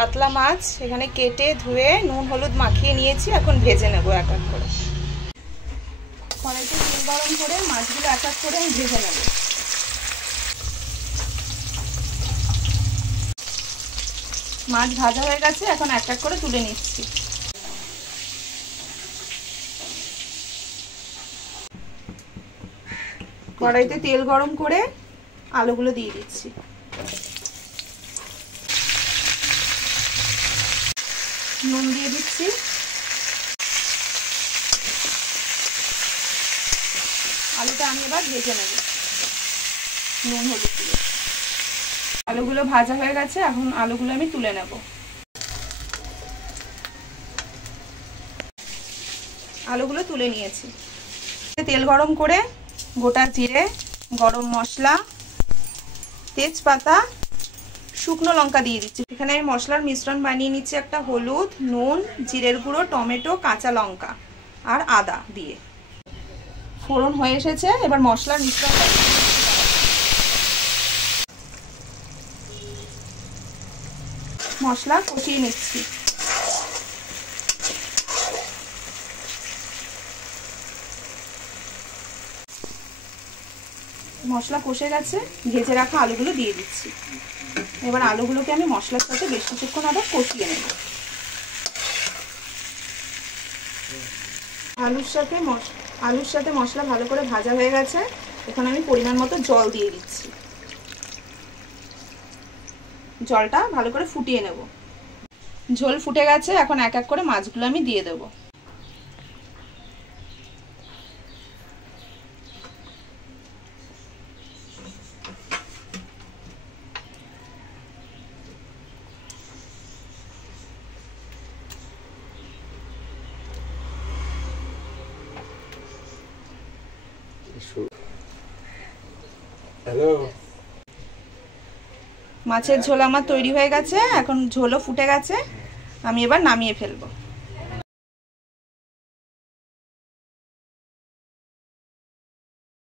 কাতলা মাছ এখানে কেটে ধুয়ে নুন হলুদ মাখিয়ে নিয়েছি, এখন ভেজে নেব এক এক করে। কড়াইতে তেল গরম করে মাছগুলো এক এক করে আমি ভেজে নেব। মাছ ভাজা হয়ে গেছে, এখন এক এক করে তুলে নিচ্ছি। কড়াইতে তেল গরম করে আলুগুলো দিয়ে দিচ্ছি। নুন দিয়ে দিচ্ছি। আলুটা আমি এবার ভেজে নেব নুন হলুদ দিয়ে। আলুগুলো ভাজা হয়ে গেছে, এখন আলুগুলো আমি তুলে নেব। আলুগুলো তুলে নিয়েছি। তেল গরম করে গোটা জিরে, গরম মশলা, তেজপাতা, শুকনো লঙ্কা দিয়ে দিচ্ছি। এখানে আমি মশলার মিশ্রণ বানিয়ে নিচ্ছি। একটা হলুদ, নুন, জিরের গুঁড়ো, টমেটো, কাঁচা লঙ্কা আর আদা দিয়ে। ফোড়ন হয়ে এসেছে, এবার মশলার মিশ্রণ মশলা কষিয়ে নিচ্ছি। মশলা কষে গেছে, ভেজে রাখা আলুগুলো দিয়ে দিচ্ছি। এবার আলুগুলোকে আমি মশলার সাথে বেশ কিছুক্ষণ আবার কষিয়ে নেব। আলুর সাথে মশলা ভালো করে ভাজা হয়ে গেছে, এখন আমি পরিমাণ মতো জল দিয়ে দিচ্ছি। জলটা ভালো করে ফুটিয়ে নেব। ঝোল ফুটে গেছে, এখন এক এক করে মাছগুলো আমি দিয়ে দেবো। মাছের ঝোল আমার তৈরি হয়ে গেছে, এখন ঝোলও ফুটে গেছে, আমি এবার নামিয়ে ফেলবো।